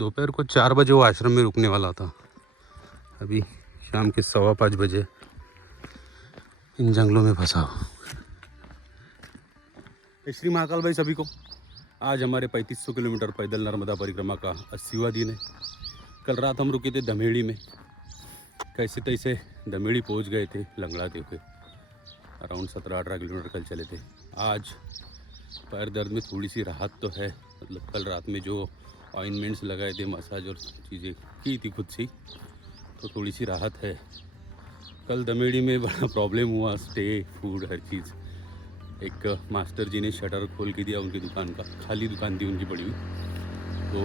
दोपहर को 4 बजे वो आश्रम में रुकने वाला था। अभी शाम के 5:15 बजे इन जंगलों में फंसा हो। श्री महाकाल भाई सभी को, आज हमारे 3500 किलोमीटर पैदल नर्मदा परिक्रमा का 80वां दिन है। कल रात हम रुके थे धमेड़ी में, कैसे तैसे धमेड़ी पहुंच गए थे लंगड़ाते हुए। अराउंड 17-18 किलोमीटर कल चले थे। आज पैर दर्द में थोड़ी सी राहत तो है, मतलब कल रात में जो ऑइंटमेंट्स लगाए थे, मसाज और चीज़ें की थी खुद से, तो थोड़ी सी राहत है। कल धमेड़ी में बड़ा प्रॉब्लम हुआ, स्टे, फूड, हर चीज़। एक मास्टर जी ने शटर खोल के दिया उनकी दुकान का, खाली दुकान थी उनकी पड़ी हुई, तो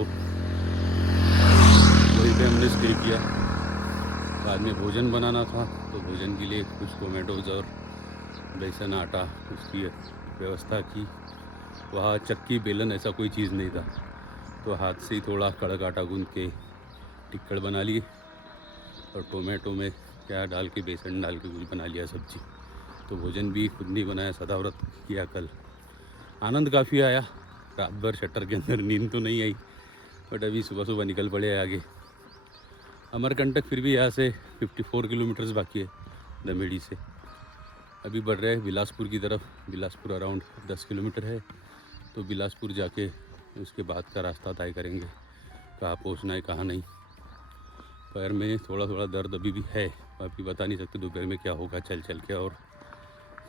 वहीं पे हमने स्टे किया। बाद में भोजन बनाना था, तो भोजन के लिए कुछ टोमेटोज़ और बेसन आटा उसकी व्यवस्था की। वहाँ चक्की बेलन ऐसा कोई चीज़ नहीं था, तो हाथ से ही थोड़ा कड़क आटा गूंद के टिक्कड़ बना लिए और टोमेटो में क्या डाल के, बेसन डाल के कुछ बना लिया सब्जी। तो भोजन भी खुद नहीं बनाया, सदाव्रत किया कल। आनंद काफ़ी आया। रात भर शटर के अंदर नींद तो नहीं आई, बट अभी सुबह सुबह निकल पड़े आगे। अमरकंटक फिर भी यहाँ से 54 किलोमीटर्स बाकी है धमेड़ी से। अभी बढ़ रहे हैं बिलासपुर की तरफ। बिलासपुर अराउंड 10 किलोमीटर है, तो बिलासपुर जाके उसके बाद का रास्ता तय करेंगे, कहाँ पहुँचना है कहाँ नहीं। पैर में थोड़ा थोड़ा दर्द अभी भी है, अभी बता नहीं सकते दोपहर में क्या होगा चल चल के। और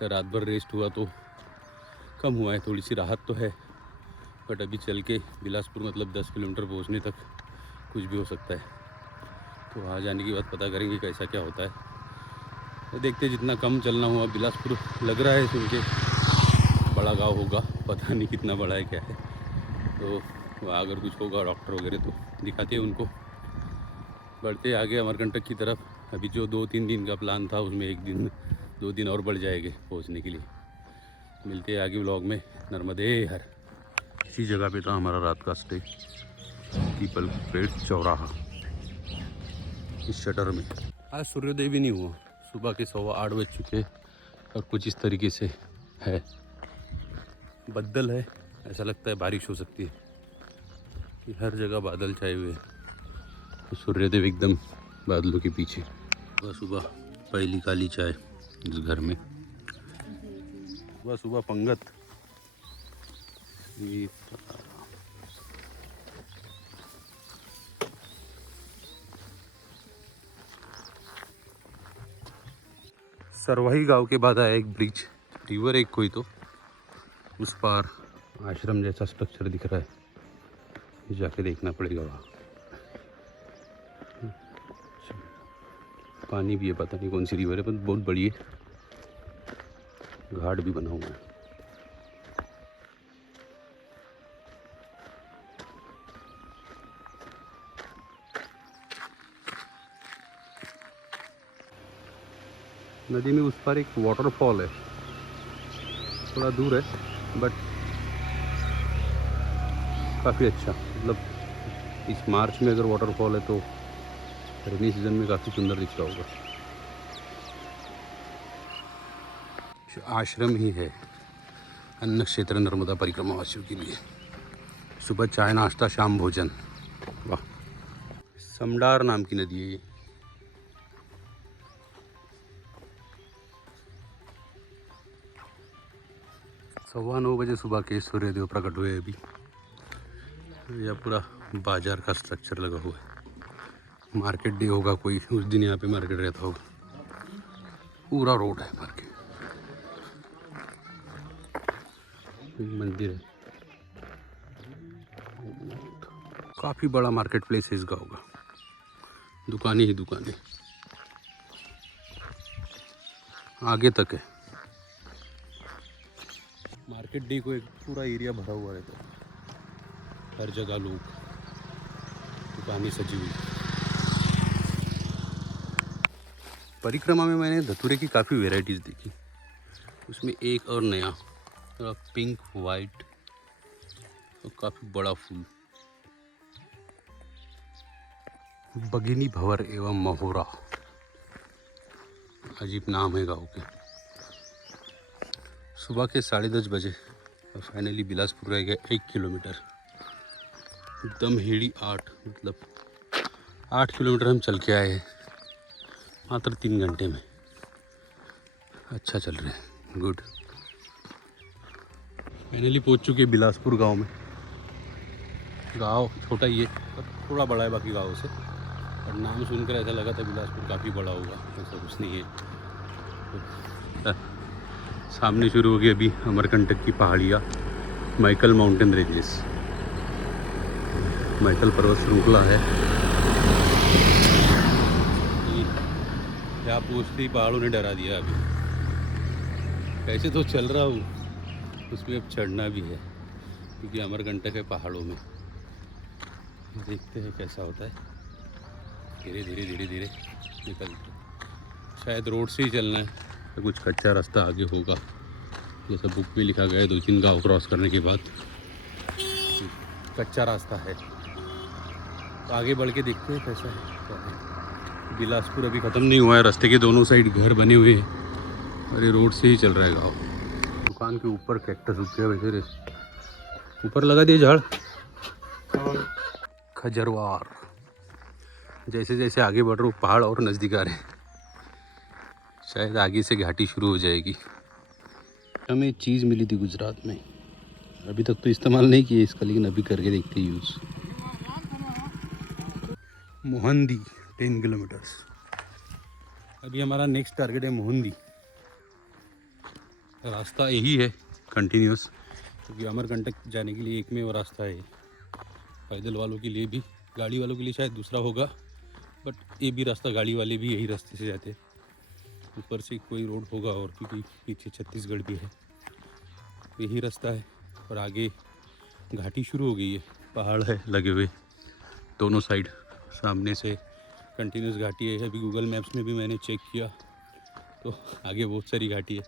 रात भर रेस्ट हुआ तो कम हुआ है, थोड़ी सी राहत तो है, बट अभी चल के बिलासपुर मतलब 10 किलोमीटर पहुँचने तक कुछ भी हो सकता है। तो वहाँ जाने के बाद पता करेंगे कैसा क्या होता है। तो देखते जितना कम चलना हुआ। बिलासपुर लग रहा है सुन के बड़ा गांव होगा, पता नहीं कितना बड़ा है क्या है। तो वहाँ अगर कुछ होगा डॉक्टर वगैरह तो दिखाते हैं उनको। बढ़ते आगे अमरकंटक की तरफ। अभी जो 2-3 दिन का प्लान था उसमें 1-2 दिन और बढ़ जाएंगे पहुँचने के लिए। मिलते हैं आगे व्लॉग में। नर्मदे हर। इसी जगह पे था हमारा रात का स्टे, पीपल पेड़ चौराहा, इस शटर में। आज सूर्योदय भी नहीं हुआ, सुबह के 8:15 बज चुके और कुछ इस तरीके से है। बद्दल है, ऐसा लगता है बारिश हो सकती है कि हर जगह बादल छाए हुए हैं। तो सूर्योदय एकदम बादलों के पीछे। सुबह सुबह पहली काली चाय इस घर में, सुबह सुबह पंगत। ये सरवाही गांव के बाद आया एक ब्रिज, रिवर एक कोई, तो उस पार आश्रम जैसा स्ट्रक्चर दिख रहा है, जाके देखना पड़ेगा वहाँ। पानी भी है, पता नहीं कौन सी रिवर है, पर बहुत बड़ी है। घाट भी बना हुआ है। नदी में उस पर एक वाटरफॉल है, थोड़ा दूर है बट काफ़ी अच्छा। मतलब इस मार्च में अगर वाटरफॉल है तो रेनी सीजन में काफ़ी सुंदर दिखता होगा। आश्रम ही है अन्न क्षेत्र नर्मदा परिक्रमा वासियों के लिए। सुबह चाय नाश्ता, शाम भोजन। वाह। समडार नाम की नदी है ये। सवा 9 बजे सुबह के सूर्यदेव प्रकट हुए। अभी यह पूरा बाजार का स्ट्रक्चर लगा हुआ है। मार्केट डे होगा कोई, उस दिन यहाँ पे मार्केट रहता होगा। पूरा रोड है मार्केट। मंदिर है, काफ़ी बड़ा मार्केट प्लेस है इस गाँव का। दुकानें ही दुकानें आगे तक है। मार्केट डे को एक पूरा एरिया भरा हुआ रहता है, हर जगह लोग, दुकानें सजी हुई। परिक्रमा में मैंने धतूरे की काफ़ी वेराइटीज़ देखी। उसमें एक और नया थोड़ा पिंक वाइट और काफ़ी बड़ा फूल, बगिनी भंवर एवं महोरा, अजीब नाम है गाँव के। सुबह के 10:30 बजे और फाइनली बिलासपुर रह गया 1 किलोमीटर। दमहेड़ी 8 मतलब 8 किलोमीटर हम चल के आए हैं मात्र 3 घंटे में। अच्छा चल रहा है, गुड। फाइनली पहुंच चुके हैं बिलासपुर गांव में। गांव छोटा ही है पर थोड़ा बड़ा है बाकी गाँव से, और नाम सुनकर ऐसा लगा था बिलासपुर काफ़ी बड़ा होगा, ऐसा कुछ नहीं है। तो सामने शुरू हो गई अभी अमरकंटक की पहाड़ियाँ, माइकल माउंटेन रेंजेस, माइकल पर्वत श्रृंखला है। यहाँ पहुँचते ही पहाड़ों ने डरा दिया। अभी कैसे तो चल रहा हूँ, उसमें अब चढ़ना भी है क्योंकि अमरकंटक है पहाड़ों में। देखते हैं कैसा होता है। धीरे धीरे धीरे धीरे निकलते, शायद रोड से ही चलना है तो कुछ कच्चा रास्ता आगे होगा, जैसा बुक में लिखा गया है। 2-3 गाँव क्रॉस करने के बाद कच्चा रास्ता है, तो आगे बढ़ के देखते हैं कैसा है। बिलासपुर अभी ख़त्म नहीं हुआ है, रास्ते के दोनों साइड घर बने हुए हैं और ये रोड से ही चल रहा है गाँव। दुकान के ऊपर कैक्टस उग गया, वैसे ऊपर लगा दिए झाड़। खजरवार। जैसे जैसे आगे बढ़ रहा हूँ पहाड़ और नज़दीक आ रहे हैं, शायद आगे से घाटी शुरू हो जाएगी। हमें एक चीज़ मिली थी गुजरात में, अभी तक तो इस्तेमाल नहीं किए इसका, लेकिन अभी करके देखते हैं यूज़। मोहंदी 10 किलोमीटर्स। अभी हमारा नेक्स्ट टारगेट है मोहंदी। रास्ता यही है कंटिन्यूस, क्योंकि अमरकंटक जाने के लिए एक में वो रास्ता है। पैदल वालों के लिए भी, गाड़ी वालों के लिए शायद दूसरा होगा, बट ये भी रास्ता गाड़ी वाले भी यही रास्ते से जाते हैं। ऊपर से कोई रोड होगा और क्योंकि पीछे छत्तीसगढ़ भी है, यही रास्ता है। और आगे घाटी शुरू हो गई है, पहाड़ है लगे हुए दोनों साइड, सामने से कंटिन्यूस घाटी है। अभी गूगल मैप्स में भी मैंने चेक किया तो आगे बहुत सारी घाटी है।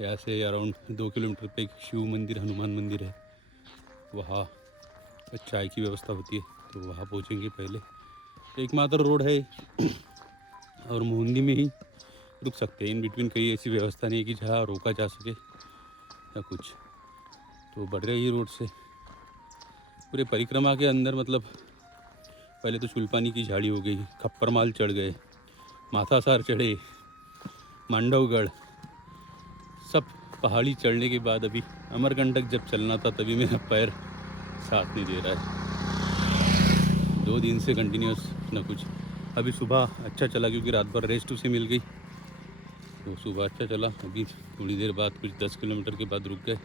यहाँ से अराउंड 2 किलोमीटर पे एक शिव मंदिर, हनुमान मंदिर है, वहाँ चाय की व्यवस्था होती है, तो वहाँ पहुँचेंगे पहले। तो एकमात्र रोड है और मोहंदी में ही रुक सकते हैं। इन बिटवीन कहीं ऐसी व्यवस्था नहीं है कि जहाँ रोका जा सके या कुछ। तो बढ़ रही है रोड से पूरे परिक्रमा के अंदर, मतलब पहले तो चुलपानी की झाड़ी हो गई, खप्पर माल चढ़ गए, माथासार चढ़े, मांडवगढ़, सब पहाड़ी चढ़ने के बाद अभी अमरकंटक जब चलना था तभी मेरा पैर साथ नहीं दे रहा है। 2 दिन से कंटिन्यूस ना कुछ। अभी सुबह अच्छा चला क्योंकि रात भर रेस्ट उसे मिल गई, तो सुबह अच्छा चला। अभी थोड़ी देर बाद कुछ 10 किलोमीटर के बाद रुक गए,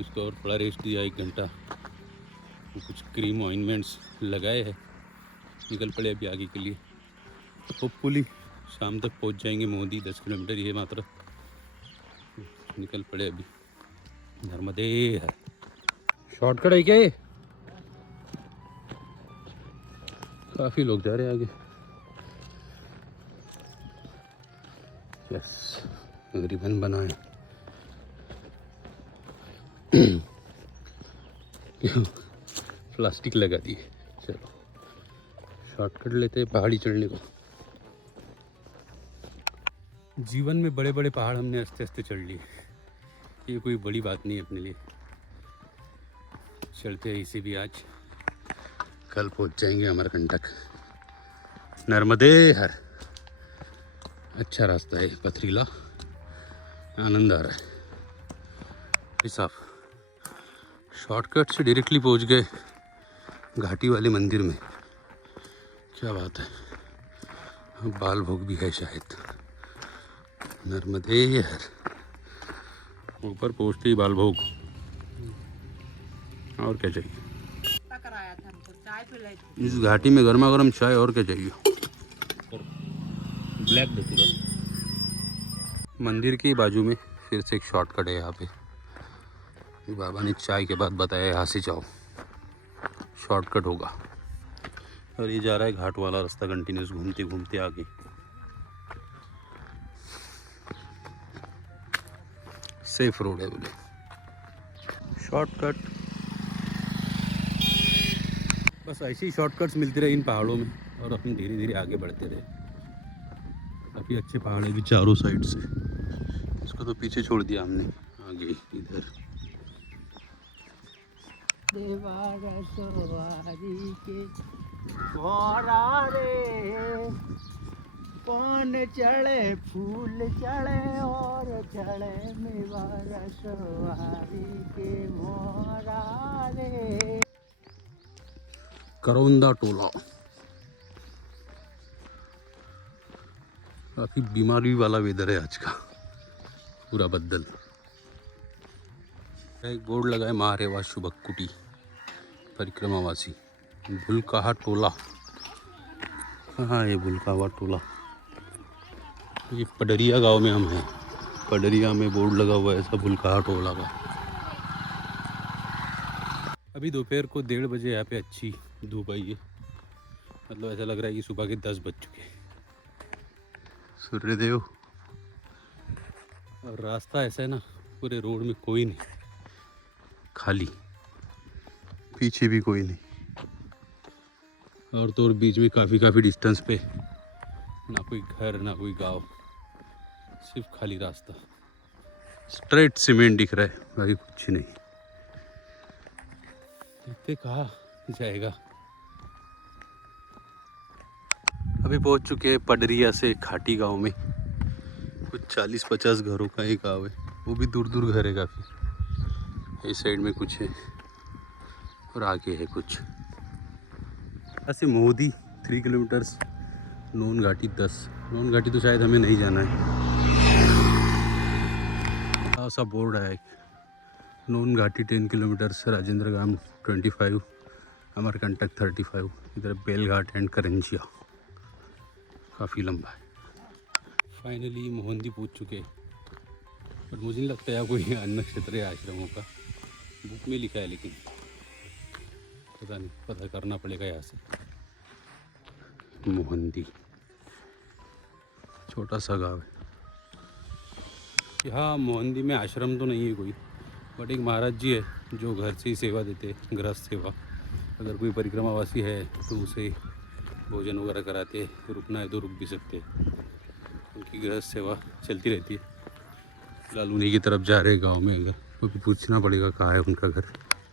उसको और थोड़ा रेस्ट दिया 1 घंटा। कुछ क्रीम ऑइंटमेंट्स लगाए हैं, निकल पड़े अभी आगे के लिए। होपफुली शाम तक पहुंच जाएंगे मोदी। 10 किलोमीटर ये मात्र, निकल पड़े अभी। नर्मदे है, शॉर्टकट है क्या ये? काफ़ी लोग जा रहे हैं आगे। यस, रिबन बनाए। प्लास्टिक लगा दी। चलो शॉर्टकट लेते हैं पहाड़ी चढ़ने को। जीवन में बड़े बड़े पहाड़ हमने आस्ते आस्ते चढ़ लिए, ये कोई बड़ी बात नहीं है अपने लिए। चलते हैं इसी भी आज, कल पहुंच जाएंगे अमरकंटक। नर्मदे हर। अच्छा रास्ता है, पथरीला, आनंद आ रहा है। साफ शॉर्टकट से डायरेक्टली पहुंच गए घाटी वाले मंदिर में। क्या बात है, बाल भोग भी है शायद। नर्मदे हर। ऊपर पहुंचते ही बाल भोग, और क्या चाहिए। इस घाटी में गर्मा गर्म चाय, और क्या चाहिए। ब्लैक धतूरा। मंदिर के बाजू में फिर से एक शॉर्टकट है यहाँ पे। बाबा ने चाय के बाद बताया यहाँ से जाओ, शॉर्टकट होगा। और ये जा रहा है घाट वाला रास्ता, कंटिन्यूस घूमते घूमते आगे। सेफ रोड है बोले, शॉर्टकट। बस ऐसे ही शॉर्टकट्स मिलते रहे इन पहाड़ों में, और हम धीरे धीरे आगे बढ़ते रहे। काफ़ी अच्छे पहाड़ है भी चारों साइड से। इसको तो पीछे छोड़ दिया हमने, आगे इधर देवारा सवारी के मोरा रे कौन चढ़े फूल चढ़े और चढ़े मेवारा सवारी के मोरा रे। करौंदा टोला काफी बीमारी वाला वेदर है आज का, पूरा बदल। एक बोर्ड लगा है महारेवा शुभक कुटी परिक्रमावासी भुलकाहा टोला। कहाँ है भुलकाहा टोला? ये पडरिया गांव में हम हैं। पडरिया में बोर्ड लगा हुआ है ऐसा भुलकाहा टोला का। अभी दोपहर को 1:30 बजे यहाँ पे अच्छी धूप आई है, मतलब ऐसा लग रहा है कि सुबह के 10 बज चुके हैं। सूर्यदेव। और रास्ता ऐसा है ना, पूरे रोड में कोई नहीं, खाली, पीछे भी कोई नहीं, और तो और बीच में काफ़ी डिस्टेंस पे ना कोई घर ना कोई गांव, सिर्फ खाली रास्ता, स्ट्रेट सीमेंट दिख रहा है, बाकी कुछ नहीं। देखते कहाँ जाएगा। अभी पहुंच चुके हैं पडरिया से खाटी गांव में। कुछ 40-50 घरों का एक गांव है, वो भी दूर दूर घर है काफ़ी। इस साइड में कुछ है और आगे है कुछ। ऐसे मोदी 3 किलोमीटर्स, नोन घाटी 10। नोन घाटी तो शायद हमें नहीं जाना है। ऐसा बोर्ड है एक, नोन घाटी 10 किलोमीटर्स, राजेंद्र गाम 25, अमरकंटक 35, इधर बेलघाट एंड करंजिया, काफ़ी लंबा है। फाइनली मोहंदी पूछ चुके, पर मुझे नहीं लगता है कोई अन्न क्षेत्रीय आश्रमों का, बुक में लिखा है लेकिन पता नहीं, पता करना पड़ेगा यहाँ से। मोहंदी छोटा सा गाँव है यहाँ। मोहंदी में आश्रम तो नहीं है कोई, बट एक महाराज जी है जो घर से ही सेवा देते, गृहस्थ सेवा। अगर कोई परिक्रमावासी है तो उसे भोजन वगैरह कराते, रुकना है तो रुक भी सकते हैं, उनकी गृहस्थ सेवा चलती रहती है। फिलहाल उन्हीं की तरफ जा रहे गांव में, अगर क्योंकि पूछना पड़ेगा कहाँ है उनका घर।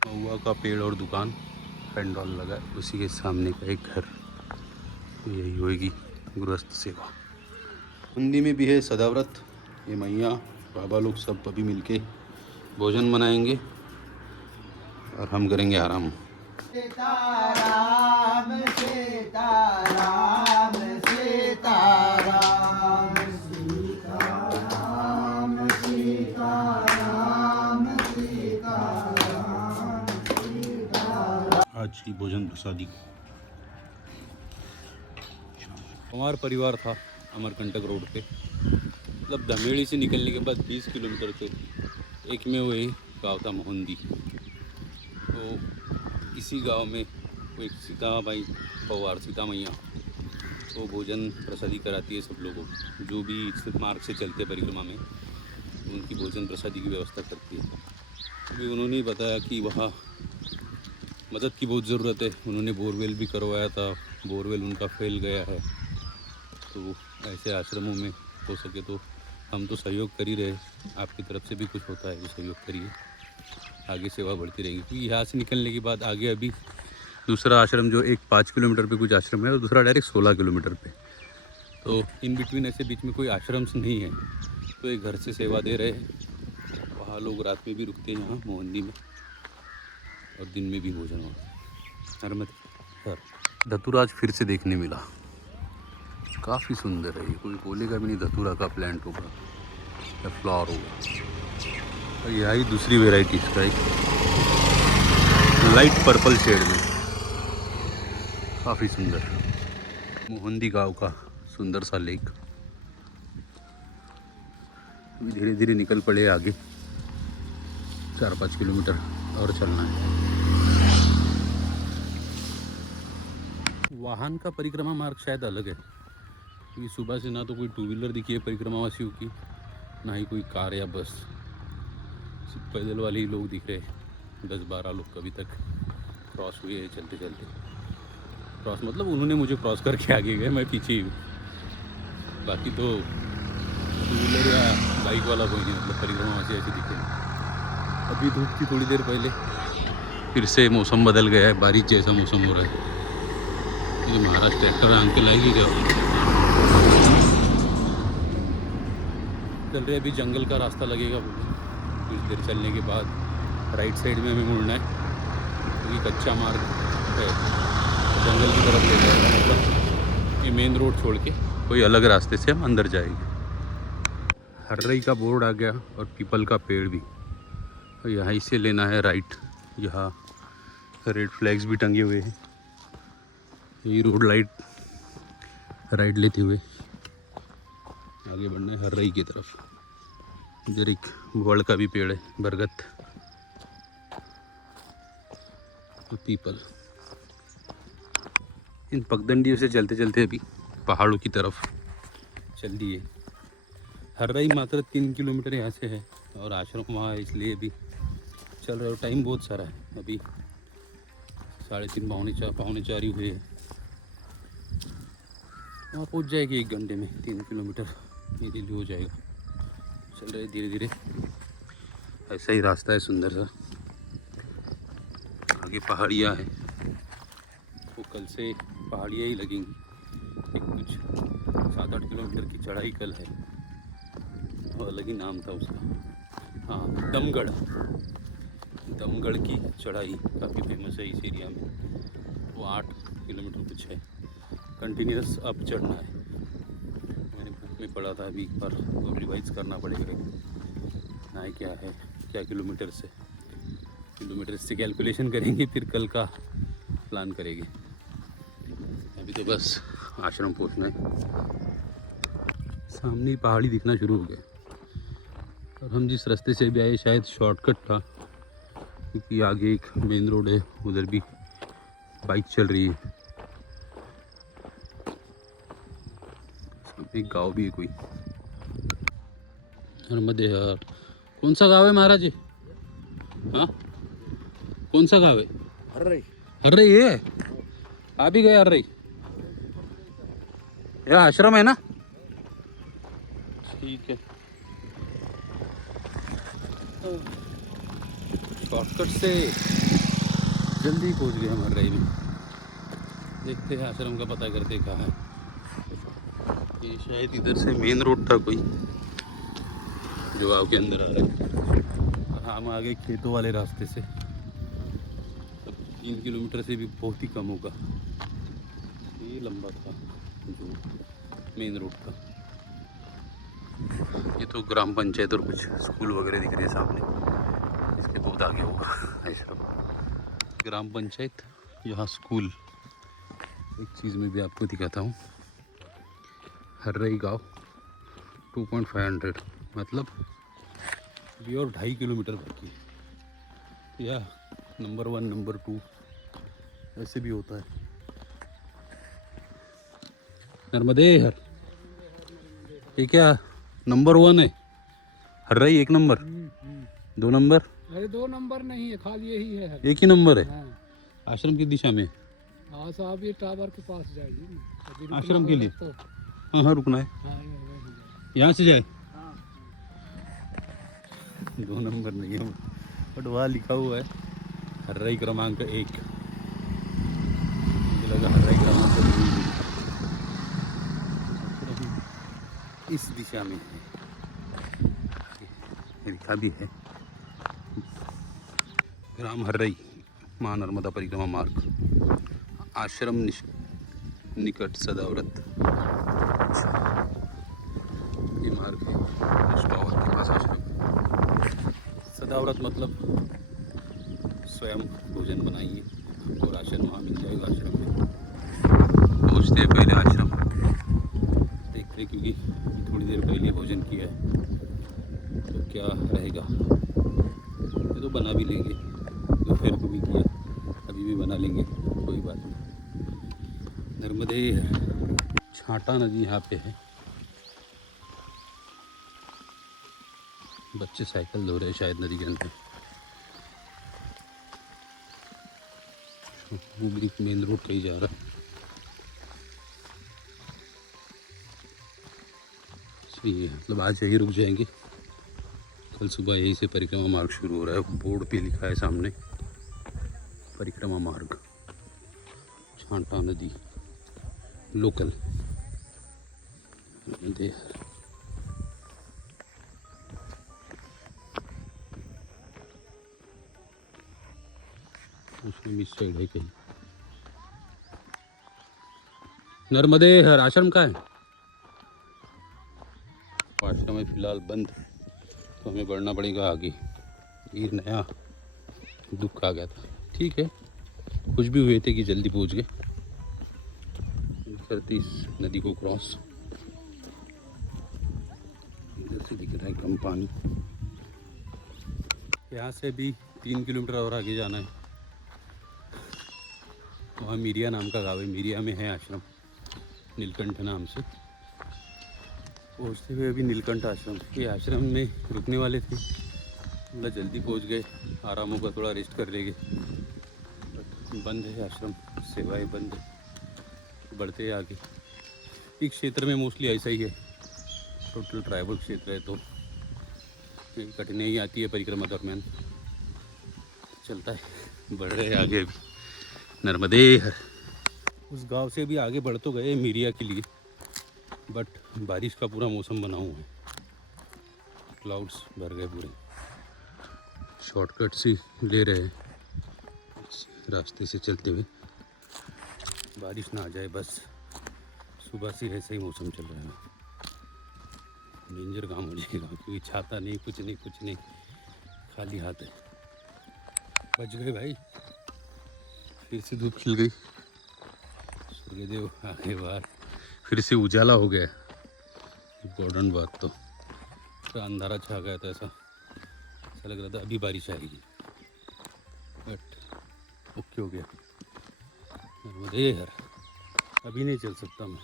महुआ का पेड़ और दुकान, पेंडॉल लगा है, उसी के सामने का एक घर, यही होगी गृहस्थ सेवा। हिंदी में भी है सदाव्रत। ये मैया बाबा लोग सब अभी मिलके भोजन बनाएंगे और हम करेंगे आराम। सीताराम सीताराम सीताराम सीताराम सीताराम सीताराम सीताराम। आज की भोजन प्रसादी हमारा परिवार था अमरकंटक रोड पे, मतलब धमेड़ी से निकलने के बाद 20 किलोमीटर के एक में वही गाँव था मोहंदी। तो इसी गांव में वो एक सीताबाई पवार, सीता मैया, वो भोजन प्रसादी कराती है सब लोगों को, जो भी इस मार्ग से चलते परिक्रमा में उनकी भोजन प्रसादी की व्यवस्था करती है। अभी उन्होंने ही बताया कि वहाँ मदद की बहुत ज़रूरत है। उन्होंने बोरवेल भी करवाया था, बोरवेल उनका फैल गया है। तो ऐसे आश्रमों में हो सके तो हम तो सहयोग कर ही रहे, आपकी तरफ से भी कुछ होता है तो सहयोग करिए, आगे सेवा बढ़ती रहेगी। क्योंकि यहाँ से निकलने के बाद आगे अभी दूसरा आश्रम, जो एक 5 किलोमीटर पे कुछ आश्रम है और दूसरा डायरेक्ट 16 किलोमीटर पे, तो इन बिटवीन ऐसे बीच में कोई आश्रम नहीं है। तो एक घर से सेवा दे रहे हैं, वहाँ लोग रात में भी रुकते हैं यहाँ मोहंदी में, और दिन में भी भोजन होता है। सर धतूराज फिर से देखने मिला, काफ़ी सुंदर है ये। कोई बोलेगा भी नहीं धतूरा का प्लांट होगा या फ्लावर होगा। और यही दूसरी वेराइटी इसका, एक लाइट पर्पल शेड में, काफ़ी सुंदर। मोहंदी गांव का सुंदर सा लेक। अभी धीरे धीरे निकल पड़े आगे, 4-5 किलोमीटर और चलना है। वाहन का परिक्रमा मार्ग शायद अलग है, क्योंकि सुबह से ना तो कोई 2 व्हीलर दिखी है परिक्रमावासियों की, ना ही कोई कार या बस, सिर्फ पैदल वाले ही लोग दिख रहे हैं। 10-12 लोग अभी तक क्रॉस हुए हैं चलते चलते। क्रॉस मतलब उन्होंने मुझे क्रॉस करके आगे गए, मैं पीछे ही हूँ। बाकी तो 2 व्हीलर या बाइक वाला कोई नहीं, मतलब परिक्रमावासी ऐसे दिखे। अभी धूप थी थोड़ी देर पहले, फिर से मौसम बदल गया है, बारिश जैसा मौसम हो रहा है। ये महाराष्ट्र ट्रैक्टर अंकल आएगी क्या? चल रहे अभी जंगल का रास्ता लगेगा बोले, कुछ देर चलने के बाद राइट साइड में हमें मुड़ना है क्योंकि कच्चा मार्ग है, जंगल की तरफ ले जाएगा। मतलब ये मेन रोड छोड़ के कोई अलग रास्ते से हम अंदर जाएंगे। हर्रई का बोर्ड आ गया और पीपल का पेड़ भी, और यहाँ से लेना है राइट। यहाँ रेड फ्लैग्स भी टंगे हुए हैं। ये रोड लाइट राइट लेते हुए आगे बढ़ना है हर्रई की तरफ। इधर एक वड़ का भी पेड़ है, बरगद, पीपल। इन पगडंडियों से चलते चलते अभी पहाड़ों की तरफ चल दिए। हर्रई मात्र 3 किलोमीटर यहाँ से है और आश्रम वहाँ है, इसलिए अभी चल रहे हो। टाइम बहुत सारा है, अभी 3:30 पौने 4 ही हुए हैं। वहाँ पहुँच जाएगी 1 घंटे में। 3 किलोमीटर इजीली हो जाएगा। चल रहे धीरे धीरे, ऐसा ही रास्ता है सुंदर सा। आगे पहाड़ियाँ हैं, वो कल से पहाड़ियाँ ही लगेंगी। एक कुछ 7-8 किलोमीटर की चढ़ाई कल है, और अलग ही नाम था उसका। हाँ, दमगढ़। दमगढ़ की चढ़ाई काफ़ी फेमस है इस एरिया में। वो 8 किलोमीटर कुछ है, कंटिन्यूस अप चढ़ना है। मैंने बुक में पढ़ा था, अभी पर वो रिवाइज करना पड़ेगा ना है क्या किलोमीटर से कैलकुलेशन करेंगे, फिर कल का प्लान करेंगे। अभी तो बस आश्रम पहुंचना है। सामने ही पहाड़ी दिखना शुरू हो गया, और हम जिस रास्ते से भी आए शायद शॉर्टकट था, क्योंकि आगे एक मेन रोड है, उधर भी बाइक चल रही है। एक गांव भी है कोई, नर्मदे यार। कौन सा गांव है महाराज जी? हाँ, कौन सा गांव है? हर्रई है। आ भी गए हर्रई। यह आश्रम है ना? ठीक है। शॉर्टकट से जल्दी पहुंच गए हम हर्रई में। देखते हैं आश्रम का पता करते कहाँ है। ये शायद इधर से मेन रोड था कोई जो गाँव के अंदर आ रहा है, और हम आगे खेतों वाले रास्ते से। 3 किलोमीटर से भी बहुत ही कम होगा। ये लंबा था जो मेन रोड था। ये तो ग्राम पंचायत और कुछ स्कूल वगैरह दिख रहे हैं सामने, इसके बहुत आगे होगा ऐसा। ग्राम पंचायत, यहाँ स्कूल। एक चीज़ में भी आपको दिखाता हूँ, हर्रई गाँव 2.500, मतलब अभी और 2.5 किलोमीटर बाकी है। या नंबर 1 नंबर 2 ऐसे भी होता है। नर्मदे हर, ये क्या नंबर 1 है? Harrai 1 number, 2 number? अरे 2 नंबर नहीं है, खाली यही है। एक ही नंबर है। हाँ। आश्रम की दिशा में? हाँ साहब, ये टावर के पास जाइए आश्रम के लिए? तो। हाँ रुकना है। हाँ, यहाँ से जाए? हाँ। 2 नंबर नहीं है, बट वहाँ लिखा हुआ है हर्रई क्रमांक 1। मुझे लगा हर्रई क्रमांक 2 इस दिशा में है, लिखा भी है ग्राम हर्रई, माँ नर्मदा परिक्रमा मार्ग, आश्रम निकट सदाव्रत। ये मार्ग है पुष्पावत के पास आश्रम। सदाव्रत मतलब स्वयं भोजन बनाइए, आपको राशन वहाँ मिल जाएगा आश्रम में। पहुँचते हैं पहले आश्रम, देखते हैं क्योंकि थोड़ी देर पहले भोजन किया है तो क्या रहेगा। ये तो बना भी लेंगे, दोपहर को भी किया, अभी भी बना लेंगे, कोई बात नहीं। नर्मदे छाटा नदी यहाँ पे है। बच्चे साइकिल धो रहे हैं शायद नदी के अंदर। वो भी मेन रोड कहीं जा रहा है। ये मतलब आज यहीं रुक जाएंगे, कल सुबह यहीं से परिक्रमा मार्ग शुरू हो रहा है। बोर्ड पे लिखा है सामने परिक्रमा मार्ग, छांटा नदी लोकल देहर। उसमें साइड है कहीं नर्मदे हर आश्रम का है। आश्रम है फिलहाल बंद, तो हमें बढ़ना पड़ेगा आगे। ये नया दुख आ गया था, ठीक है, कुछ भी हुए थे कि जल्दी पहुंच गए। करती इस नदी को क्रॉस, इधर से दिख रहा है कम पानी। यहाँ से भी 3 किलोमीटर और आगे जाना है। वहाँ मीरिया नाम का गाँव है, मीरिया में है आश्रम नीलकंठ नाम से। पहुँचते हुए अभी नीलकंठ आश्रम, ये आश्रम में रुकने वाले थे, थोड़ा जल्दी पहुँच गए, आराम होगा, थोड़ा रेस्ट कर लेंगे। बंद है आश्रम, सेवाएं बंद है। बढ़ते हैं आगे। इस क्षेत्र में मोस्टली ऐसा ही है, टोटल ट्राइबल क्षेत्र है, तो कठिनाई आती है परिक्रमा दरमियान। चलता है, बढ़ रहे हैं आगे। अभी नर्मदे है। उस गांव से भी आगे बढ़ तो गए मीरिया के लिए, बट बारिश का पूरा मौसम बना हुआ है, क्लाउड्स भर गए पूरे। शॉर्टकट से ले रहे हैं रास्ते से चलते हुए, बारिश ना आ जाए बस। सुबह से ऐसा ही मौसम चल रहा है, डेंजर काम हो जाएगा, क्योंकि छाता नहीं, कुछ नहीं, खाली हाथ है। बच गए भाई, फिर से धूप खिल गई, सूर्यदेव आगे बाहर, फिर से उजाला हो गया। इम्पोर्टेंट बात तो अंधारा छा गया था, ऐसा लग रहा था अभी बारिश आएगी, बट ओके हो गया। नर्मदे यार, अभी नहीं चल सकता मैं,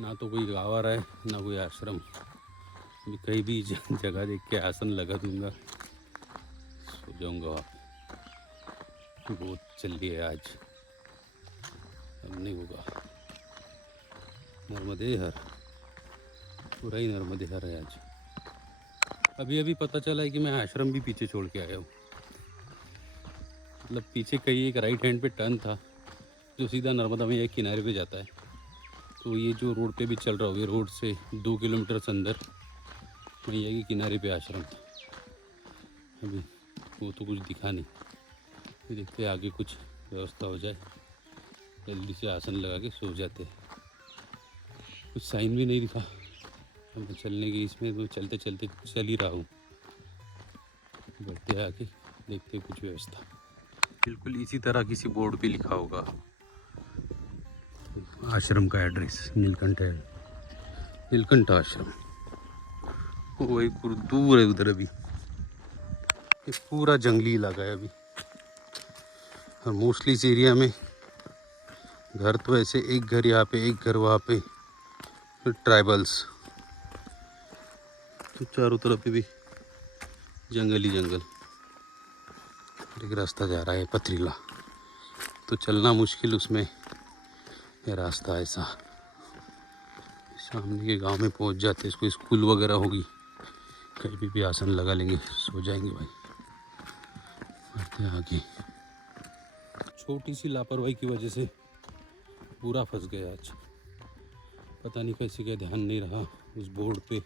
ना तो कोई गाँव आ रहा है, ना कोई आश्रम। अभी कहीं भी जगह देख के आसन लगा दूंगा, सो जाऊंगा वहाँ पे। बहुत चल रही है आज, अब नहीं होगा। नर्मदे हर, पूरा ही नर्मदे हर है आज। अभी पता चला है कि मैं आश्रम भी पीछे छोड़ के आया हूँ। मतलब पीछे कहीं एक राइट हैंड पे टर्न था जो सीधा नर्मदा मैया के किनारे पे जाता है। तो ये जो रोड पे भी चल रहा हूँ, ये रोड से 2 किलोमीटर अंदर मैया के किनारे पे आश्रम था। अभी वो तो कुछ दिखा नहीं, फिर देखते हैं आगे कुछ व्यवस्था हो जाए, जल्दी से आसन लगा के सो जाते हैं। कुछ साइन भी नहीं दिखा हम चलने की, इसमें तो चलते चलते चल ही रहा हूँ। बढ़ते आके देखते कुछ व्यवस्था। बिल्कुल इसी तरह किसी बोर्ड पे लिखा होगा आश्रम का एड्रेस, नीलकंठ है, नीलकंठ आश्रम। वो एक दूर है उधर। अभी ये पूरा जंगली इलाका है अभी, और मोस्टली इस एरिया में घर तो ऐसे एक घर यहाँ पे, एक घर वहाँ पे, फिर ट्राइबल्स, तो चारों तरफ भी जंगल ही जंगल। एक रास्ता जा रहा है पथरीला, तो चलना मुश्किल उसमें, ये रास्ता ऐसा। सामने के गांव में पहुंच जाते, इसको स्कूल वगैरह होगी, कहीं भी आसन लगा लेंगे, सो जाएंगे भाई। बढ़ते आगे। छोटी सी लापरवाही की वजह से पूरा फंस गया आज। पता नहीं कैसे का ध्यान नहीं रहा उस बोर्ड पे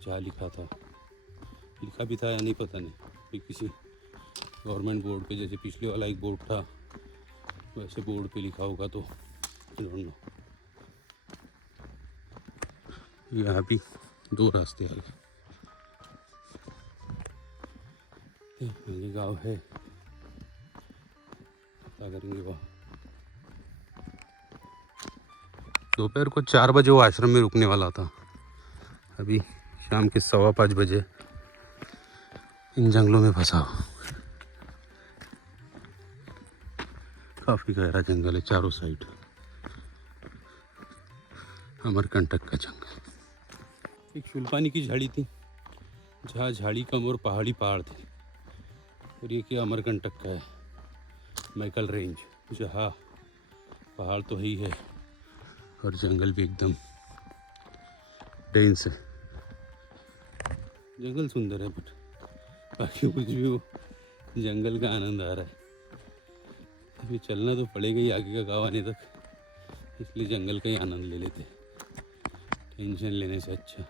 जहाँ लिखा था, लिखा भी था या नहीं पता नहीं, कि किसी गवर्नमेंट बोर्ड पे, जैसे पिछले वाला एक बोर्ड था वैसे बोर्ड पे लिखा होगा, तो डोंट नो। यहाँ भी 2 रास्ते आगे, ये गाँव है, क्या करेंगे वहाँ। दोपहर को 4 बजे वो आश्रम में रुकने वाला था, अभी शाम के 5:15 बजे इन जंगलों में फंसा। काफ़ी गहरा जंगल है चारों साइड, अमरकंटक का जंगल। एक शुलपानी की झाड़ी थी, जहाँ झाड़ी कम और पहाड़ थे, और ये क्या अमरकंटक का है, मैकल रेंज, जहाँ पहाड़ तो ही है और जंगल भी एकदम डेंस है। जंगल सुंदर है, बट बाकी कुछ भी हो, जंगल का आनंद आ रहा है। अभी चलना तो पड़ेगा ही आगे का गाँव आने तक, इसलिए जंगल का ही आनंद ले लेते, टेंशन लेने से अच्छा।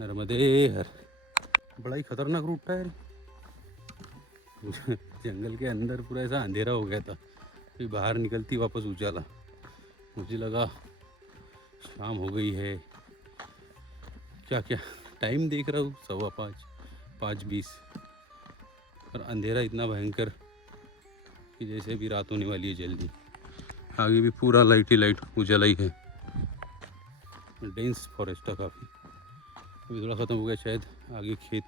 नर्मदे हर। बड़ा ही खतरनाक रूट था यार। जंगल के अंदर पूरा ऐसा अंधेरा हो गया था, फिर बाहर निकलती वापस उजाला। मुझे लगा शाम हो गई है, क्या क्या टाइम देख रहा हूँ 5:15, 5:20, पर अंधेरा इतना भयंकर कि जैसे भी रात होने वाली है जल्दी। आगे भी पूरा लाइट ही लाइट उजाला ही है, डेंस फॉरेस्ट था काफ़ी। अभी थोड़ा ख़त्म हो गया शायद, आगे खेत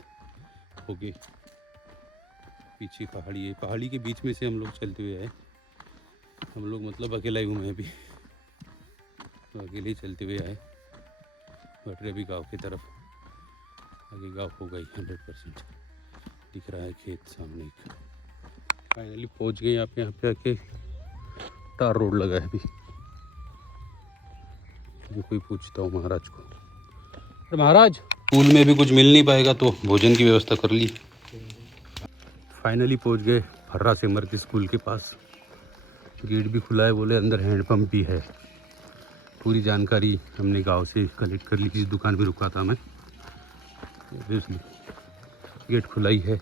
होगी, पीछे पहाड़ी है, पहाड़ी के बीच में से हम लोग चलते हुए आए। हम लोग मतलब अकेला ही घूमे, अभी तो अकेले ही चलते हुए आए, बढ़ रहे अभी गाँव की तरफ। आगे गाँव होगा ही 100%, दिख रहा है खेत सामने एक। फाइनली पहुंच गए यहाँ पे आके तार रोड लगा है। अभी जो कोई पूछता हूँ महाराज को, अरे महाराज स्कूल में भी कुछ मिल नहीं पाएगा तो भोजन की व्यवस्था कर ली। फाइनली पहुंच गए फर्रा सेमर के स्कूल के पास। गेट भी खुला है, बोले अंदर हैंडपम्प भी है। पूरी जानकारी हमने गांव से कलेक्ट कर ली, जिस दुकान पे रुका था मैं। गेट खुला ही है,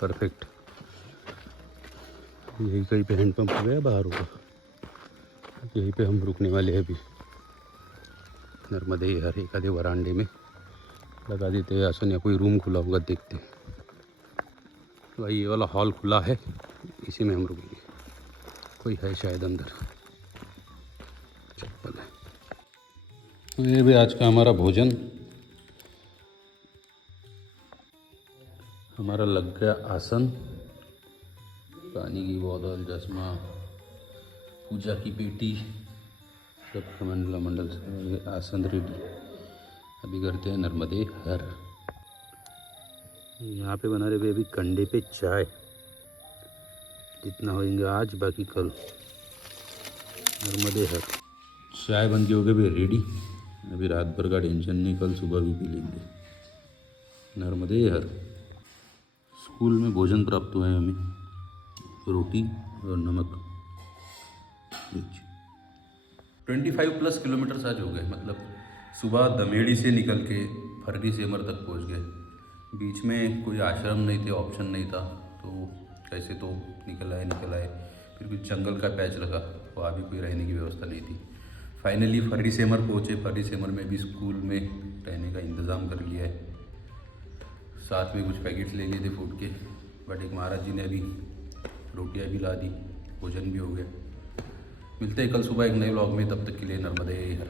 परफेक्ट। यही कहीं पे हैंडपम्प हो गया, बाहर होगा, यहीं पे हम रुकने वाले हैं अभी। नर्मदे हर एक आधे वरांडे में लगा देते हैं आसन, या कोई रूम खुला होगा देखते हैं। भाई ये वाला हॉल खुला है, इसी में हम रुकेंगे। कोई है शायद अंदर, चप्पल है। ये भी आज का हमारा भोजन। हमारा लग गया आसन, पानी की बोतल, चश्मा, पूजा की पेटी, सब मंडल से आसन रेडी। अभी करते हैं नर्मदे हर। यहाँ पे बना रहे अभी कंडे पे चाय। जितना होंगे आज, बाकी कल। नर्मदे हर चाय बन के हो गई रेडी। अभी रात भर का टेंशन नहीं, कल सुबह भी पी लेंगे। नर्मदे हर। स्कूल में भोजन प्राप्त हुआ है हमें, रोटी और नमक। 25+ किलोमीटर आज हो गए, मतलब सुबह दमेड़ी से निकल के फर्री सेमर तक पहुंच गए। बीच में कोई आश्रम नहीं थे, ऑप्शन नहीं था, तो कैसे तो निकल आए। फिर कुछ जंगल का पैच लगा, वहाँ भी कोई रहने की व्यवस्था नहीं थी। फाइनली फर्री सेमर पहुँचे। फर्री सेमर में भी स्कूल में रहने का इंतज़ाम कर लिया है। साथ में कुछ पैकेट्स ले लिए थे फूड के, बट एक महाराज जी ने अभी रोटियां भी ला दी, भोजन भी हो गया। मिलते हैं कल सुबह एक नए व्लॉग में, तब तक के लिए नर्मदे हर।